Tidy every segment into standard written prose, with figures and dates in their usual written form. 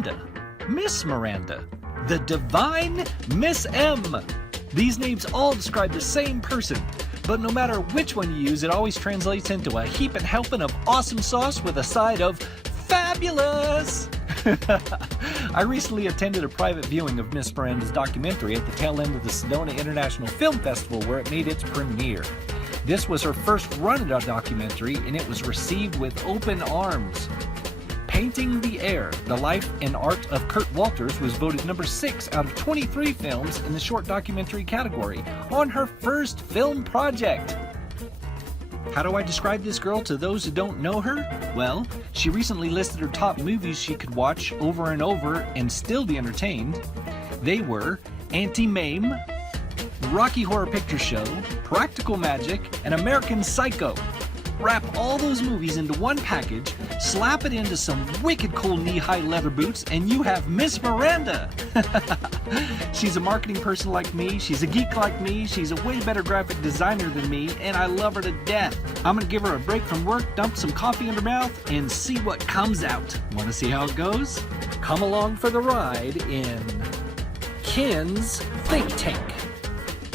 Miranda, Myss Miranda, the divine Miss M. These names all describe the same person, but no matter which one you use, it always translates into a heaping helping of awesome sauce with a side of fabulous. I recently attended a private viewing of Myss Miranda's documentary at the tail end of the Sedona International Film Festival, where it made its premiere. This was her first run at a documentary, and it was received with open arms. Painting the Air, The Life and Art of Curt Walters was voted number 6 out of 23 films in the short documentary category on her first film project. How do I describe this girl to those who don't know her? Well, she recently listed her top movies she could watch over and over and still be entertained. They were Auntie Mame, Rocky Horror Picture Show, Practical Magic, and American Psycho. Wrap all those movies into one package, slap it into some wicked cool knee-high leather boots, and you have Myss Miranda. She's a marketing person like me, she's a geek like me, she's a way better graphic designer than me, and I love her to death. I'm gonna give her a break from work, dump some coffee in her mouth, and see what comes out. Wanna see how it goes? Come along for the ride in Ken's Think Tank.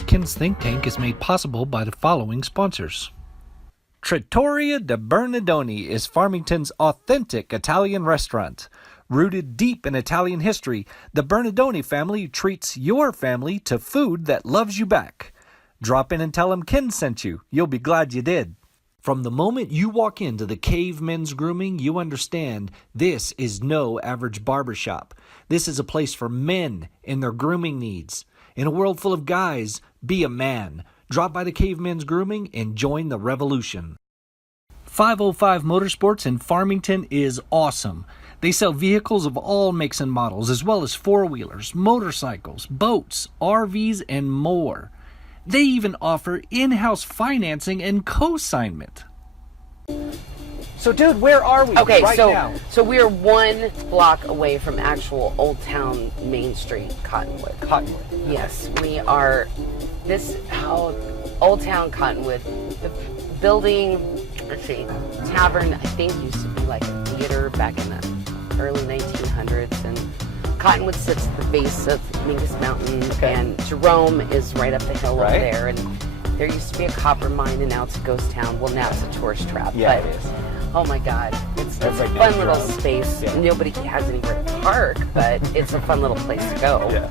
Ken's Think Tank is made possible by the following sponsors. Trattoria de Bernardoni is Farmington's authentic Italian restaurant. Rooted deep in Italian history, the Bernardoni family treats your family to food that loves you back. Drop in and tell them Ken sent you. You'll be glad you did. From the moment you walk into the Cave Men's Grooming, you understand this is no average barbershop. This is a place for men and their grooming needs. In a world full of guys, be a man. Drop by the Cave Men's Grooming and join the revolution. 505 Motorsports in Farmington is awesome. They sell vehicles of all makes and models, as well as four-wheelers, motorcycles, boats, RVs, and more. They even offer in-house financing and co-signment. So, dude, where are we now? So we're one block away from actual Old Town Main Street, Cottonwood. Cottonwood. Yes, we are. Old Town Cottonwood. The building, tavern, I think used to be like a theater back in the early 1900s, and Cottonwood sits at the base of Mingus Mountain, and Jerome is right up the hill over there, and there used to be a copper mine, and now it's a ghost town. Well, now it's a tourist trap. Yeah, but, it is. Oh my God, it's a right fun little space. Yeah. Nobody has anywhere to park, but it's a fun little place to go. Yeah.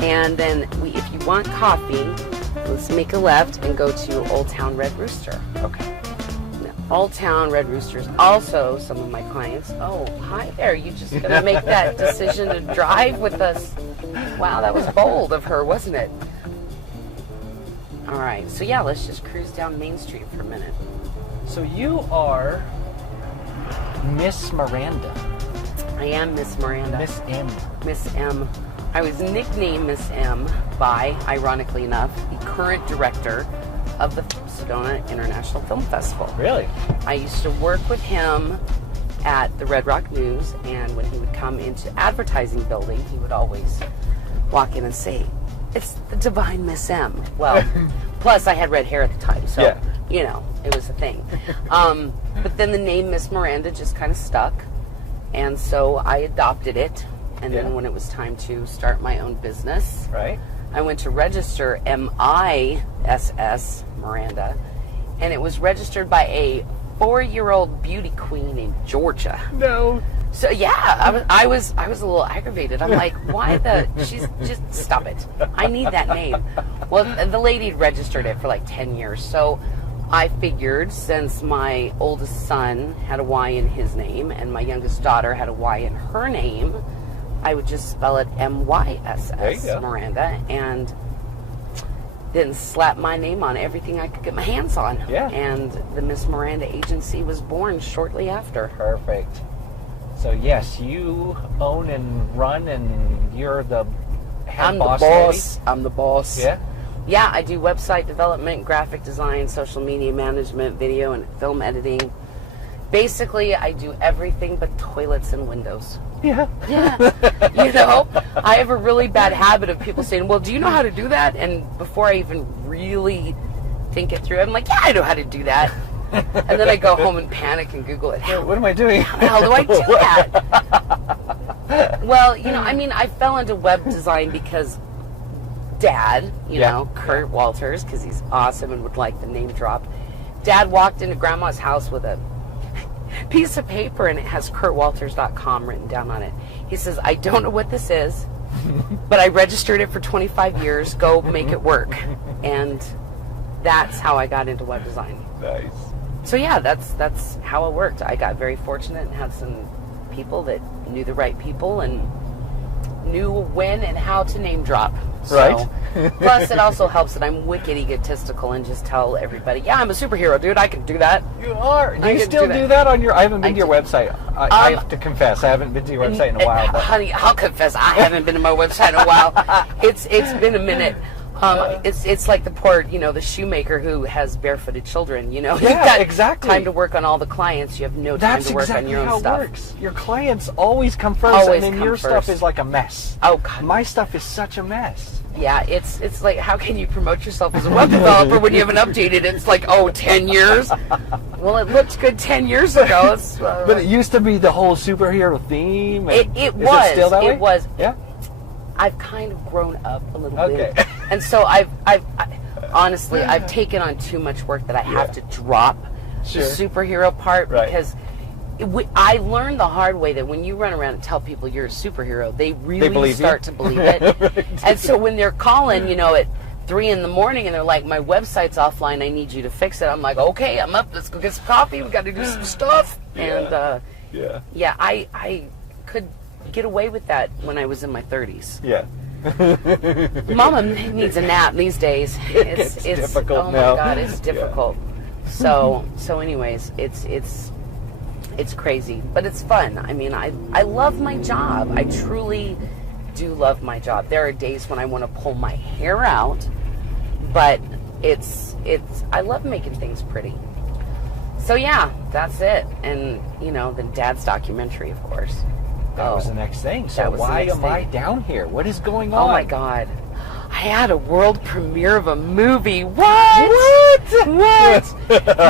And then if you want coffee, let's make a left and go to Old Town Red Rooster. Okay. Old Town Red Roosters. Also, some of my clients. Oh, hi there. You just gonna make that decision to drive with us? Wow, that was bold of her, wasn't it? All right. So yeah, let's just cruise down Main Street for a minute. So you are Myss Miranda. I am Myss Miranda. Miss M. Miss M. I was nicknamed Miss M by, ironically enough, the current director of the Sedona International Film Festival. Really? I used to work with him at the Red Rock News, and when he would come into advertising building, he would always walk in and say, "It's the divine Miss M." Well, plus I had red hair at the time, so, yeah. You know, it was a thing. But then the name Myss Miranda just kind of stuck, and so I adopted it. And then when it was time to start my own business, I went to register M-I-S-S Miranda, and it was registered by a 4-year-old beauty queen in Georgia. No. So yeah, I was a little aggravated. I'm like, why she's just stop it. I need that name. Well, the lady registered it for like 10 years, so I figured since my oldest son had a Y in his name and my youngest daughter had a Y in her name, I would just spell it M-Y-S-S, Miranda, and then slap my name on everything I could get my hands on. Yeah. And the Myss Miranda agency was born shortly after. Perfect. So yes, you own and run, and you're the head boss. I'm the boss. Yeah? Yeah, I do website development, graphic design, social media management, video and film editing. Basically, I do everything but toilets and windows. Yeah. You know, I have a really bad habit of people saying, well, do you know how to do that? And before I even really think it through, I'm like, yeah, I know how to do that. And then I go home and panic and Google it. What am I doing? How the hell do I do that? Well, you know, I mean, I fell into web design because Dad, you know, Curt Walters, because he's awesome and would like the name drop. Dad walked into Grandma's house with a piece of paper and it has CurtWalters.com written down on it. He says, I don't know what this is, but I registered it for 25 years. Go make it work. And that's how I got into web design. Nice. So yeah, that's how it worked. I got very fortunate and had some people that knew the right people and knew when and how to name drop. So, Right. Plus, it also helps that I'm wicked egotistical and just tell everybody, yeah, I'm a superhero, dude. I can do that. You are. Do I you can still do that on your... I haven't been to your website. I have to confess, I haven't been to your website in a while. But... Honey, I'll confess, I haven't been to my website in a while. It's been a minute. It's like the poor, you know, the shoemaker who has barefooted children, you know. Yeah, You've got exactly. time to work on all the clients. You have no time to work on your own how stuff. It works. Your clients always come first, Always and then come your stuff first. is like a mess. Oh, God. My stuff is such a mess. Yeah, it's like, how can you promote yourself as a web developer when you haven't updated it? It's like, 10 years? Well, it looked good 10 years ago. It's, But it used to be the whole superhero theme. And it is was. It still that way? It was. Yeah. I've kind of grown up a little Okay. bit. And so I honestly, I've taken on too much work that I have to drop Sure. the superhero part Right. because I learned the hard way that when you run around and tell people you're a superhero, they really believe start you. to believe it. Right. And so when they're calling, you know, at 3 in the morning and they're like, my website's offline, I need you to fix it. I'm like, okay, I'm up. Let's go get some coffee. We got to do some stuff. And Yeah. I could get away with that when I was in my 30s. Yeah. Mama needs a nap these days. It's difficult oh now. my God, it's difficult. So anyways, it's crazy, but it's fun. I mean, I love my job. I truly do love my job. There are days when I want to pull my hair out, but I love making things pretty. So yeah, that's it. And you know, the Dad's documentary, of course. That was the next thing. So why am I down here? What is going on? Oh my God. I had a world premiere of a movie. What?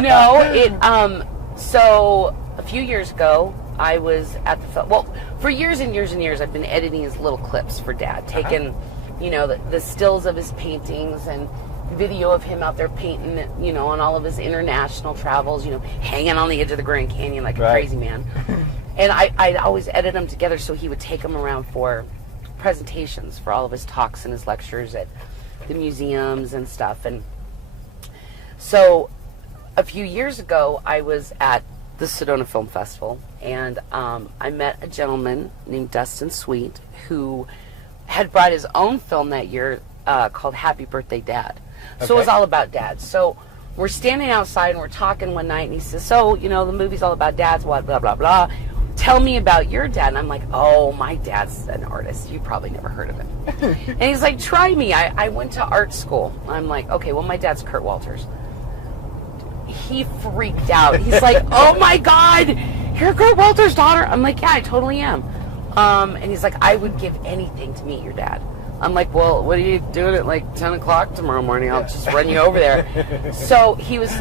No, so a few years ago, I was at the film. Well, for years and years and years, I've been editing his little clips for Dad, taking, you know, the stills of his paintings and video of him out there painting, you know, on all of his international travels, you know, hanging on the edge of the Grand Canyon like a crazy man. And I'd always edit them together so he would take them around for presentations for all of his talks and his lectures at the museums and stuff. And so a few years ago, I was at the Sedona Film Festival, and I met a gentleman named Dustin Sweet who had brought his own film that year called Happy Birthday Dad. So it was all about dads. So we're standing outside and we're talking one night, and he says, so, you know, the movie's all about dads, blah, blah, blah, blah. Tell me about your dad. And I'm like, oh, my dad's an artist. You probably never heard of him. And he's like, try me. I went to art school. I'm like, okay, well, my dad's Curt Walters. He freaked out. He's like, oh, my God, you're Curt Walters' daughter? I'm like, yeah, I totally am. And he's like, I would give anything to meet your dad. I'm like, well, what are you doing at like 10 o'clock tomorrow morning? I'll just run you over there. So he was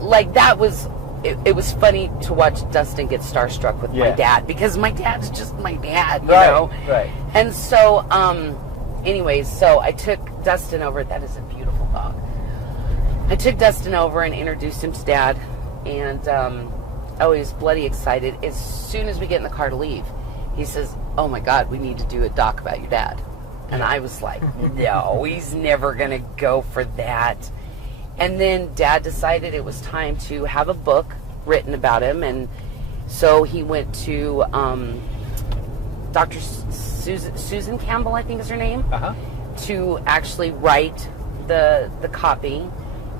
like, that was... It was funny to watch Dustin get starstruck with my dad, because my dad's just my dad, you know? Right. And so, anyways, so I took Dustin over. That is a beautiful dog. I took Dustin over and introduced him to Dad, and he was bloody excited. As soon as we get in the car to leave, he says, oh my God, we need to do a doc about your dad. And I was like, no, he's never going to go for that. And then Dad decided it was time to have a book written about him, and so he went to Dr. Susan Campbell, I think is her name, to actually write the copy,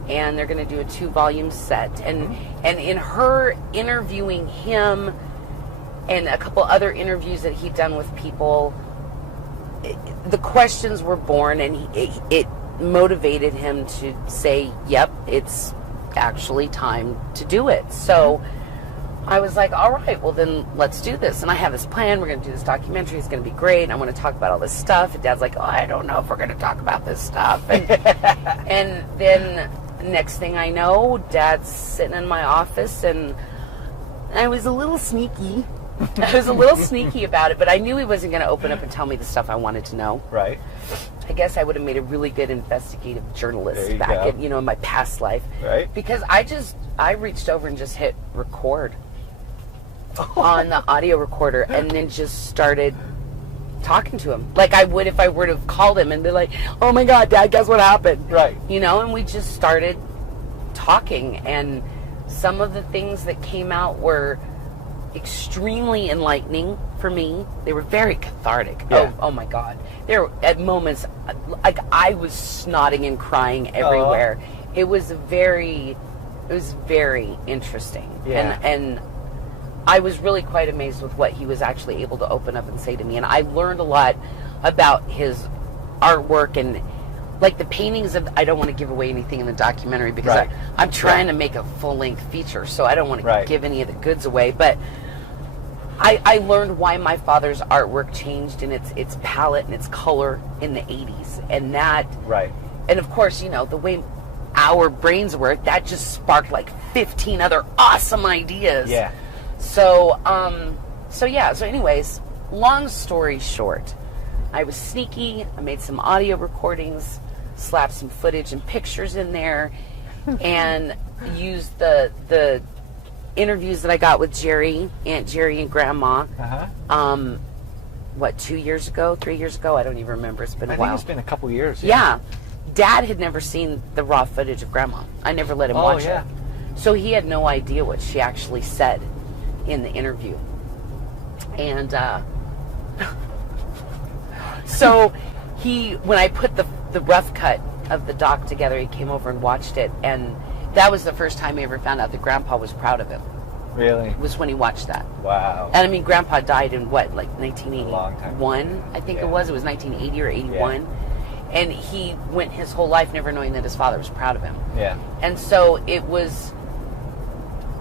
and they're going to do a 2-volume set. And in her interviewing him and a couple other interviews that he'd done with people, the questions were born, and it motivated him to say, yep, it's actually time to do it. So I was like, all right, well then let's do this. And I have this plan. We're going to do this documentary. It's going to be great. And I want to talk about all this stuff. And Dad's like, oh, I don't know if we're going to talk about this stuff. And then next thing I know, Dad's sitting in my office, and I was a little sneaky. I was a little sneaky about it, but I knew he wasn't going to open up and tell me the stuff I wanted to know. Right. I guess I would have made a really good investigative journalist back in my past life. Right. Because I reached over and just hit record on the audio recorder and then just started talking to him like I would if I were to have called him and be like, oh my God, Dad, guess what happened? Right. And we just started talking, and some of the things that came out were extremely enlightening for me. They were very cathartic. Yeah. Oh my God. There were at moments like I was snotting and crying everywhere. It was very interesting. Yeah. And I was really quite amazed with what he was actually able to open up and say to me. And I learned a lot about his artwork and like the paintings of, I don't want to give away anything in the documentary because I'm trying to make a full-length feature, so I don't want to give any of the goods away. But I learned why my father's artwork changed in its palette and its color in the 80s. And that, and of course, the way our brains work, that just sparked like 15 other awesome ideas. Yeah. So anyways, long story short, I was sneaky. I made some audio recordings, slapped some footage and pictures in there, and used the interviews that I got with Aunt Jerry and Grandma. 2 years ago, 3 years ago? I don't even remember. It's been a while. I think it's been a couple years. Yeah. Dad had never seen the raw footage of Grandma. I never let him watch it. So he had no idea what she actually said in the interview. And so when I put the rough cut of the doc together, he came over and watched it, and that was the first time he ever found out that Grandpa was proud of him. Really? Was when he watched that. Wow. And I mean, Grandpa died in what, like 1981? A long time. I think it was 1980 or 81. Yeah. And he went his whole life never knowing that his father was proud of him. Yeah. And so it was,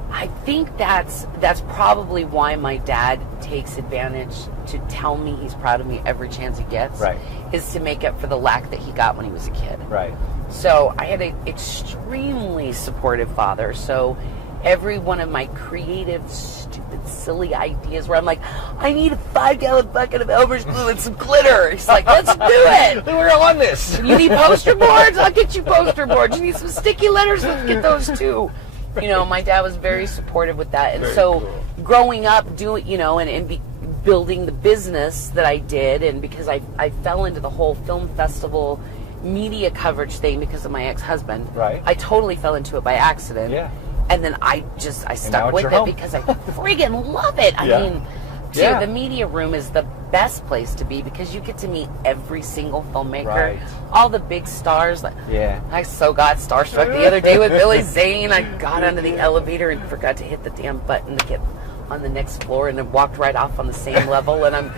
I think that's probably why my dad takes advantage to tell me he's proud of me every chance he gets. Right. Is to make up for the lack that he got when he was a kid. Right. So I had an extremely supportive father. So every one of my creative, stupid, silly ideas where I'm like, I need a 5-gallon bucket of Elmer's glue and some glitter. He's like, let's do it. We're on this. You need poster boards? I'll get you poster boards. You need some sticky letters? Let's get those too. My dad was very supportive with that. And very cool. Growing up, building the business that I did, and because I fell into the whole film festival media coverage thing because of my ex-husband. Right. I totally fell into it by accident. Yeah. And then I stuck with it because I friggin' love it. I mean, dude, the media room is the best place to be because you get to meet every single filmmaker, all the big stars. I so got starstruck the other day with Billy Zane. I got onto the elevator and forgot to hit the damn button to get on the next floor, and then walked right off on the same level, and I'm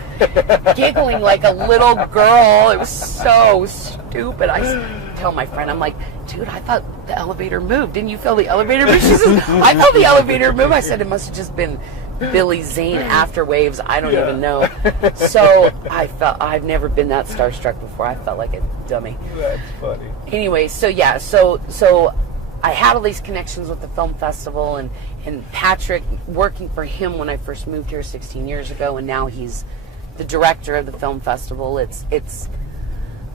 giggling like a little girl. It was so stupid. I tell my friend, I'm like, dude, I thought the elevator moved. Didn't you feel the elevator move? She says, I felt the elevator move. I said, it must have just been Billy Zane after waves. I don't even know. So I've never been that starstruck before. I felt like a dummy. That's funny. Anyway, so I had all these connections with the film festival, and Patrick, working for him when I first moved here 16 years ago, and now he's the director of the film festival.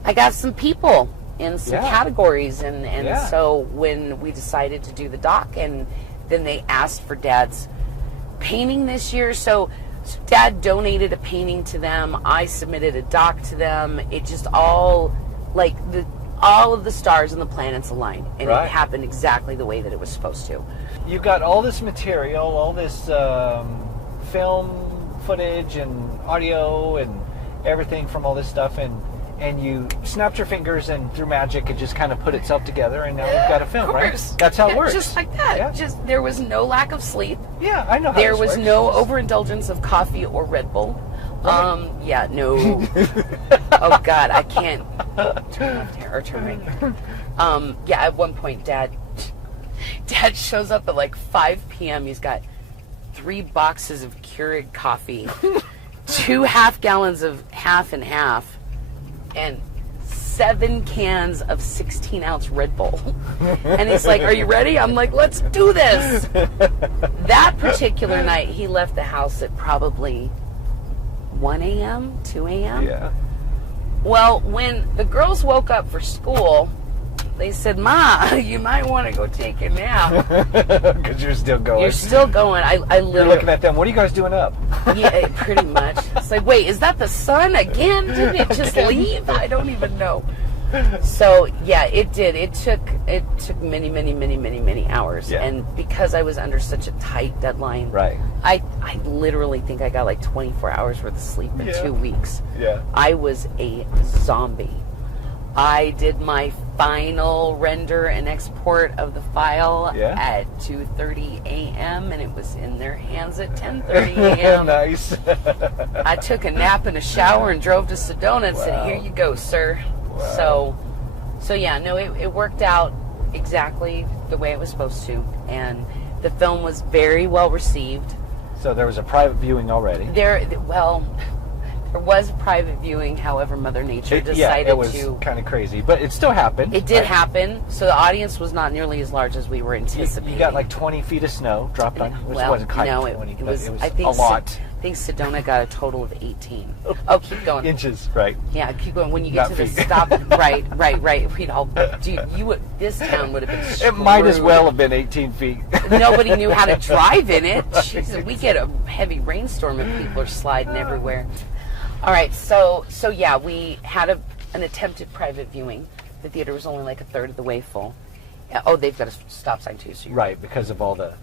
I got some people in some categories, and so when we decided to do the doc, and then they asked for Dad's painting this year, so Dad donated a painting to them, I submitted a doc to them. It just all of the stars and the planets aligned, and it happened exactly the way that it was supposed to. You got all this material, all this film footage and audio and everything from all this stuff, and you snapped your fingers, and through magic it just kind of put itself together, and now we've got a film, right? That's how it works. Just like that. Yeah. Just there was no lack of sleep. Yeah, I know how there this was works. no overindulgence of coffee or Red Bull. No. Oh God, I can't turn left here or turn right here. At one point, Dad shows up at like 5 p.m. He's got 3 boxes of Keurig coffee, 2 half gallons of half and half, and 7 cans of 16-ounce Red Bull. And he's like, are you ready? I'm like, let's do this. That particular night, he left the house at probably 1 a.m., 2 a.m. Yeah. Well, when the girls woke up for school, they said, Ma, you might want to go take a nap. Because you're still going. You're still going. I literally... You're looking at them. What are you guys doing up? Yeah, pretty much. It's like, wait, is that the sun again? Didn't it just leave? I don't even know. So, yeah, it did. It took many, many, many, many, many hours. Yeah. And because I was under such a tight deadline, Right. I literally think I got like 24 hours worth of sleep in 2 weeks. Yeah. I was a zombie. I did my final render and export of the file at 2:30 a.m. and it was in their hands at 10:30 a.m. Nice. I took a nap and a shower and drove to Sedona and said, here you go, sir. Wow. So yeah, no, it worked out exactly the way it was supposed to. And the film was very well received. So there was a private viewing already. There was a private viewing, however, Mother Nature decided it was to... kind of crazy, but it still happened. It did happen, so the audience was not nearly as large as we were anticipating. You got like 20 feet of snow dropped on you, which wasn't quite 20, it was I think a lot. I think Sedona got a total of 18. Oh, keep going. Inches, right. Yeah, keep going. When you get Not to the feet. stop, right. We'd all, dude, this town would have been screwed. It might as well have been 18 feet. Nobody knew how to drive in it. Jesus, we get a heavy rainstorm and people are sliding everywhere. All right, so yeah, we had an attempted private viewing. The theater was only like a third of the way full. Oh, they've got a stop sign too. So Right, because of all the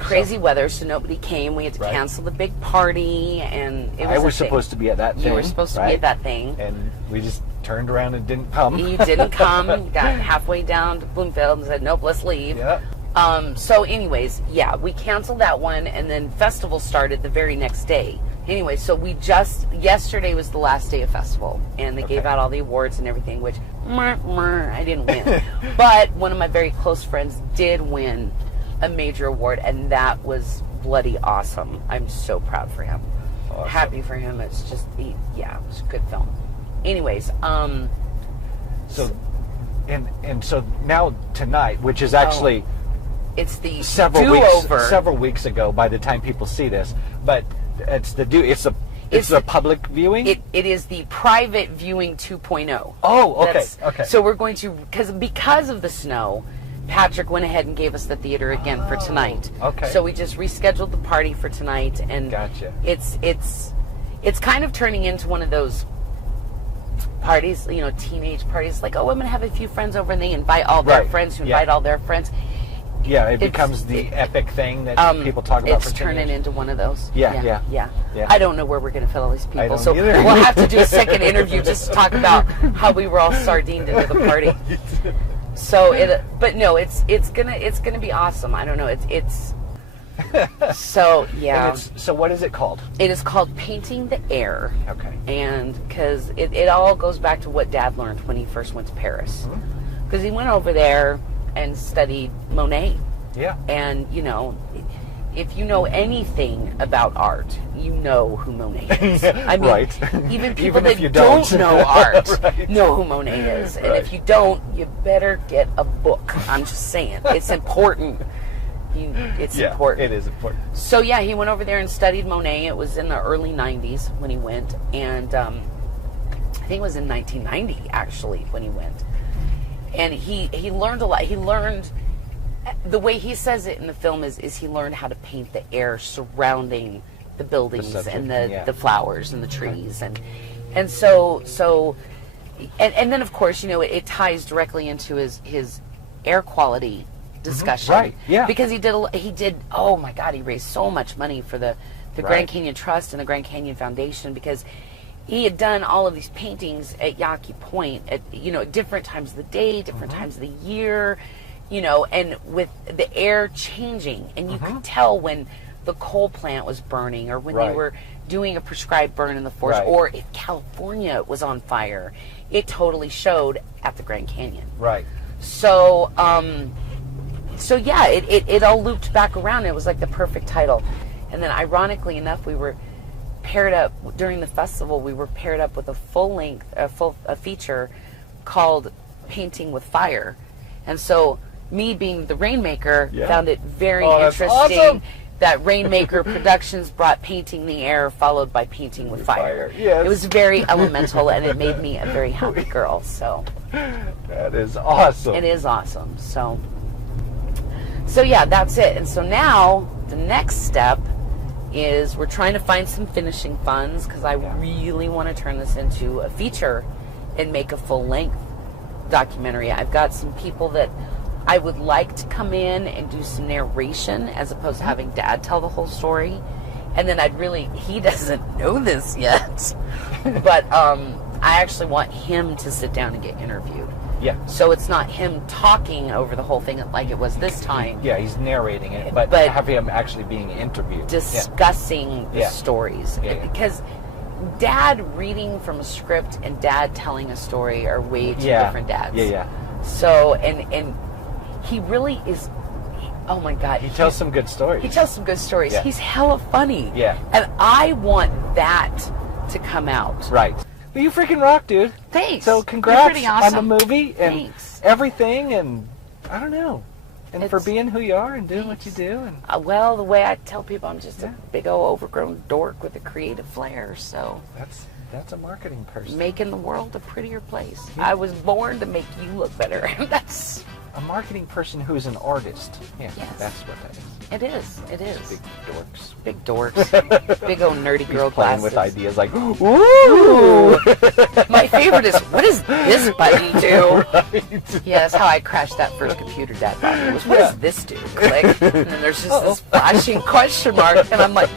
crazy weather, so nobody came. We had to cancel the big party, and it was I was supposed to be at that thing. You were supposed to be at that thing. And we just turned around and didn't come. You didn't come. You got halfway down to Bloomfield and said, nope, let's leave. Yeah. So anyways, yeah, we canceled that one, and then festival started the very next day. Anyway, so yesterday was the last day of festival, and they gave out all the awards and everything, which, I didn't win. But one of my very close friends did win a major award, and that was bloody awesome. I'm so proud for him. Awesome. Happy for him. It's just, it was a good film. Anyways, So now tonight, which is actually it's the several weeks ago by the time people see this, but it's the public viewing. It is the private viewing 2.0. Oh, okay, okay. So we're going to because of the snow, Patrick went ahead and gave us the theater again for tonight. Okay. So we just rescheduled the party for tonight, and Gotcha. It's kind of turning into one of those parties, teenage parties. Like, oh, I'm gonna have a few friends over, and they invite all their friends who invite all their friends. Yeah, it becomes the epic thing that people talk about. It's turning into one of those. Yeah. I don't know where we're going to fit all these people, so either. we'll have to do a second interview just to talk about how we were all sardined into the party. So it's gonna be awesome. I don't know. It's so yeah. So what is it called? It is called Painting the Air. Okay. And because it all goes back to what Dad learned when he first went to Paris, because he went over there and studied Monet. Yeah. And, if you know anything about art, you know who Monet is. I mean, even people that don't know art know who Monet is. And if you don't, you better get a book. I'm just saying. It's important. It's important. It is important. So, yeah, he went over there and studied Monet. It was in the early 90s when he went. And I think it was in 1990, actually, when he went. And he learned a lot. He learned, the way he says it in the film is he learned how to paint the air surrounding the buildings and the flowers and the trees. And so then of course, it ties directly into his air quality discussion. Right, yeah. Because he did, oh my God, he raised so much money for the Grand Canyon Trust and the Grand Canyon Foundation, because he had done all of these paintings at Yaqui Point at different times of the day, different times of the year, and with the air changing, and you could tell when the coal plant was burning, or when they were doing a prescribed burn in the forest, or if California was on fire, it totally showed at the Grand Canyon. Right. So, it all looped back around. It was like the perfect title. And then ironically enough, we were paired up during the festival. We were paired up with a a feature called Painting with Fire, and so me being the Rainmaker found it very interesting awesome. that Rainmaker Productions brought Painting the Air followed by Painting with Fire. Yes. It was very elemental, and it made me a very happy girl. So that is awesome. it is awesome. So yeah, that's it. And so now the next step is we're trying to find some finishing funds, because I really want to turn this into a feature and make a full-length documentary. I've got some people that I would like to come in and do some narration as opposed to having Dad tell the whole story. And then he doesn't know this yet, but I actually want him to sit down and get interviewed. Yeah. So it's not him talking over the whole thing like it was this time. Yeah, he's narrating it, but have him actually being interviewed. Discussing the stories. Yeah. Because Dad reading from a script and Dad telling a story are way two different dads. Yeah. So, and he really is, oh my God. He tells some good stories. He tells some good stories. Yeah. He's hella funny. Yeah. And I want that to come out. Right. Well, you freaking rock, dude. Thanks. So You're congrats pretty awesome. on the movie and Thanks. everything, and I don't know, and for It's- being who you are and doing what you do. And Well, the way I tell people, I'm just a big old overgrown dork with a creative flair. So that's a marketing person. making the world a prettier place. I was born to make you look better. That's A marketing person who's an artist. Yeah, Yes. that's what that is. it is. It is. Big dorks. Big dorks. Big old nerdy girl Playing glasses. with ideas like, ooh! My favorite is, what does this button do? Right. Yeah, that's how I crashed that first computer Dad bought me. Was, what does this do? Click. And then there's just this flashing question mark, and I'm like,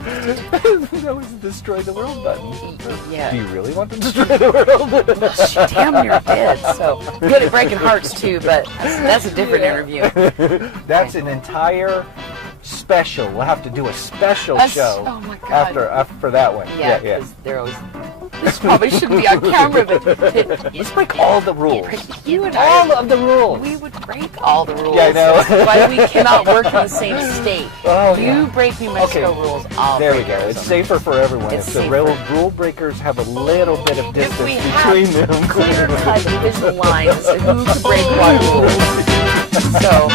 That was the destroy the world button. yeah. Do you really want to destroy the world? She damn near did. So good at breaking hearts too, but that's a different interview. That's an entire special. We'll have to do a special show oh my God. after that one. Yeah, because they're always. This probably shouldn't be on camera, but Let's break all the rules. You and All I, of the rules. we would break all the rules. Yeah, I know. That's why we cannot work in the same state. Oh, You yeah. break New Mexico Okay. rules, I'll There we break go. It's Arizona. safer for everyone. It's if the safer. rule breakers have a little bit of If distance we have between them. clear-cut division lines, who could break what rules? So.